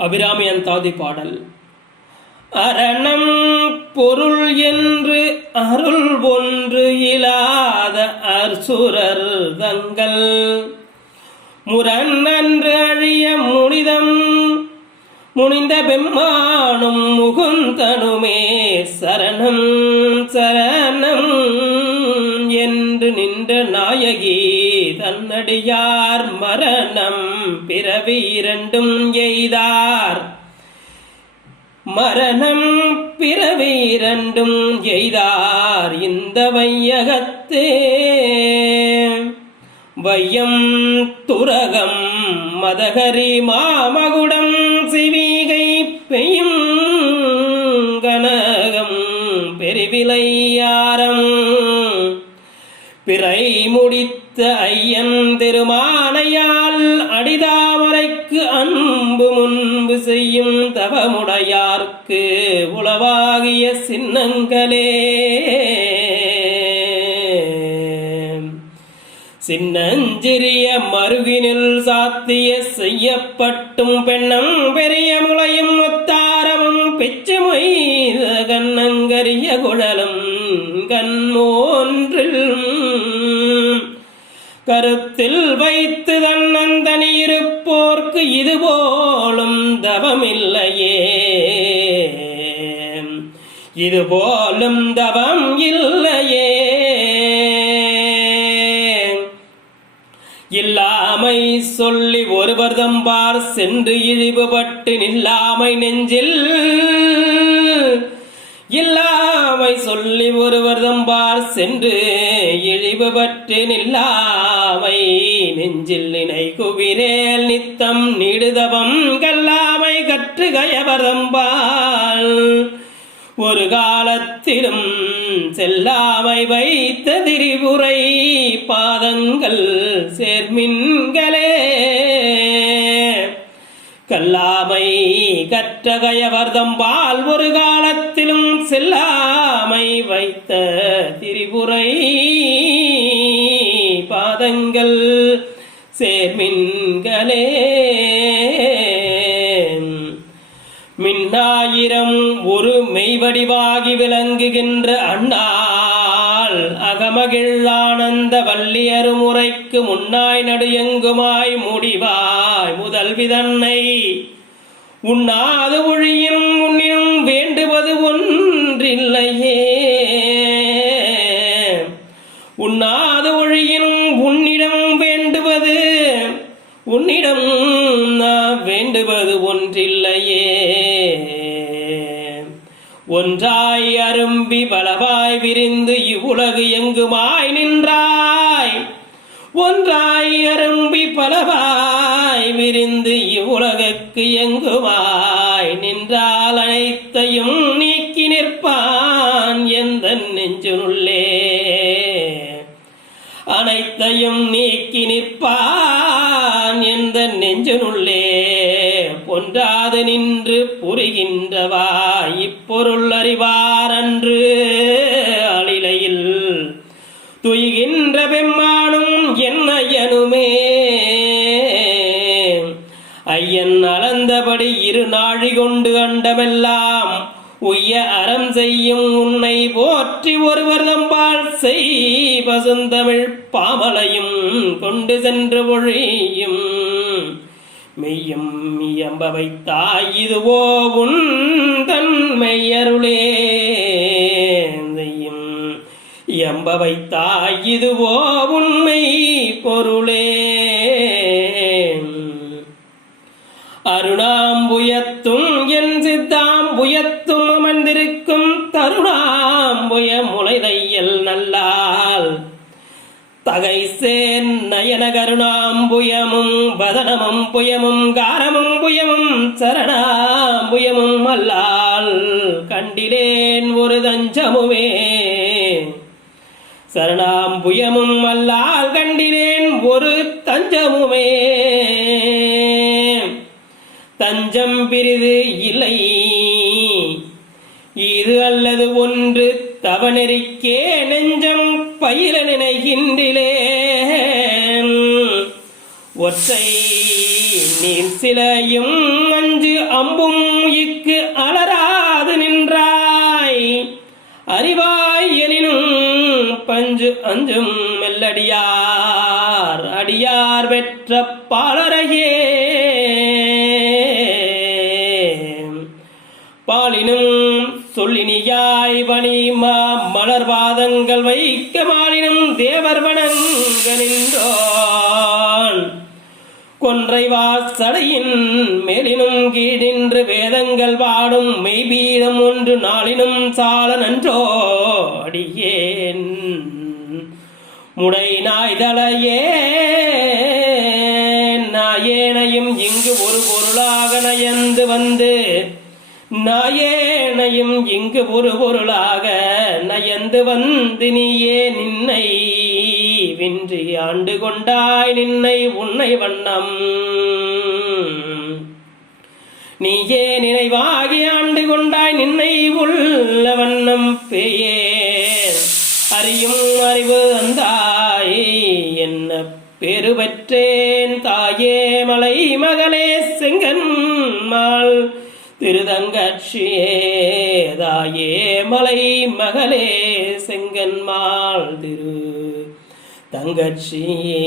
அபிராமியன் தாதி பாடல். அரணம் பொருள் என்று அருள் ஒன்று இலாத அர்சுரர் தங்கள். முரண் அன்று அழிய முனிதம் முனிந்த பெம்மானும் முகுந்தனுமே சரணம் சரணம். என்று நின்ற நாயகி தன்னடியார் மரணம் பிறவி இரண்டும் எய்தார். மரணம் பிறவி இரண்டும் எய்தார் இந்த வையகத்தே. வையம் துரகம் மதகரி மாமகுடம் சிவிகை பெய்யும் கனகம் பெருவிலையா முடித்த ஐயன் திருமாலையால் அடிதாமரைக்கு அன்பு முன்பு செய்யும் தவமுடையார்க்கு உளவாகிய சின்னங்களே. சின்னஞ்சிறிய மருகினில் சாத்திய செய்யப்பட்டும் பெண்ணம் பெரிய முளையும் முத்தாரமும் பிச்சு மொய்த கண்ணங்கரிய குழலும் கண்மோன்றில் கருத்தில் வைத்து தன்னந்தனி இருப்போர்க்கு இது போலும் தவமில்லையே. இது போலும் தவம் இல்லையே. இல்லாமை சொல்லி ஒருவர் தம்பார் சென்று இழிவுபட்டு நில்லாமை நெஞ்சில் இல்லாமை சொல்லி ஒருவர் தம்பார் சென்று இழிவுபட்டு நில்லாமை நெஞ்சில் நினை குவிரேல் நித்தம் நீடுதவம் கல்லாமை கற்று கயவர் தம்பால். ஒரு காலத்திலும் செல்லாமை வைத்த திரிபுரை பாதங்கள் சேர்மின்களே கல்லாமை கற்றகையவர்தம்பால் ஒரு காலத்திலும் செல்லாமை வைத்த திரிபுரை பாதங்கள் சேர்மின்களே மின்னாயிரம் ஒரு மெய்வடிவாகி விளங்குகின்ற அண்ணா அகமகிழானந்த ஆனந்த வள்ளியரு முன்னாய் நடுயங்குமாய் முடிவாய் முதல்விதன்னை. உண்ணாத ஒழியினும் உன்னினும் வேண்டுவது ஒன்றில்லையே. உண்ணாத ஒன்றாய் அரும்பி பலவாய் விரிந்து இவ்வுலகு எங்குமாய் நின்றாய்? ஒன்றாய் அரும்பி பலவாய் விரிந்து இவ்வுலகுக்கு எங்குமாய்? நின்றால் அனைத்தையும் நீக்கி நிற்பான் எந்த நெஞ்சுள்ளே அனைத்தையும் நீக்கி நிற்பான் எந்த நெஞ்சனுள்ளே? பொன்றாது நின்று புரிகின்றவா ஐப்பொருள் அறிவாரன்று அழிலையில் துய்கின்ற பெம்மானும் என் ஐயனுமே ஐயன் அளந்தபடி இரு நாழி கொண்டு அண்டமெல்லாம் உய்ய அறம் செய்யும் உன்னை போற்றி ஒருவர் தம்பால் செய் பசுந்தமிழ் பாமலையும் கொண்டு சென்று ஒழியும். மெய்யம் இயம்ப வைத்தாய் இதுவோ உன் தன்மையருளே செய்யும் எம்ப வைத்தாய் இதுவோ உண்மை பொருளே. அருணாம்புயத்தும் என் சித்தாம்புயத்தும் அமர்ந்திருக்கும் தருணாம்புய முளைதையல் நல்லால் தகை சே நயன கருணாம்புயமும் வதனமும் புயமும் காரமும் புயமும் சரணாம்புயமும் அல்லால் கண்டிலேன் ஒரு தஞ்சமுமே. சரணாம்புயமும் அல்லால் கண்டிலேன் ஒரு தஞ்சமுமே. தஞ்சம் பிரிது இல்லை. இது அல்லது ஒன்று தவநெறிக்கே நெஞ்சம் பயில நினைகின்றிலே. ஒற்றை நீர் சிலையும் அஞ்சு அம்பும் இக்கு அலராது நின்றாய். அறிவாய் எனினும் பஞ்சு அஞ்சும் மெல்லடியார் அடியார் பெற்ற பாலரையே பாலினும் சொல்லினியாய் வணி மா மலர்வாதங்கள் வைக்க மாலினும் தேவர் வணங்க நின்றோ கொன்றை வாசடையின் மேலினும் கீழின்று வேதங்கள் பாடும் மெய்பீதம் ஒன்று நாளினும் சால நன்றோ அடியேன். முடை நாய்தலையே நாயேனையும் இங்கு ஒரு பொருளாக நயந்து வந்து நாயேனையும் இங்கு ஒரு பொருளாக நயந்து வந்து நீயே நின்னை வின்றி ஆண்டு கொண்டாய் நின்னை உன்னை வண்ணம். நீயே நினைவாகி ஆண்டு கொண்டாய் நின்னை உள்ள வண்ணம் பேயே. அறியும் அறிவு வந்தாய் என்ன பெருவற்றேன் தாயே. மலை மகளே செங்கன்மாள் திருதங்கட்சியே. தாயே மலை மகளே செங்கன்மாள் திரு தங்கச்சியே.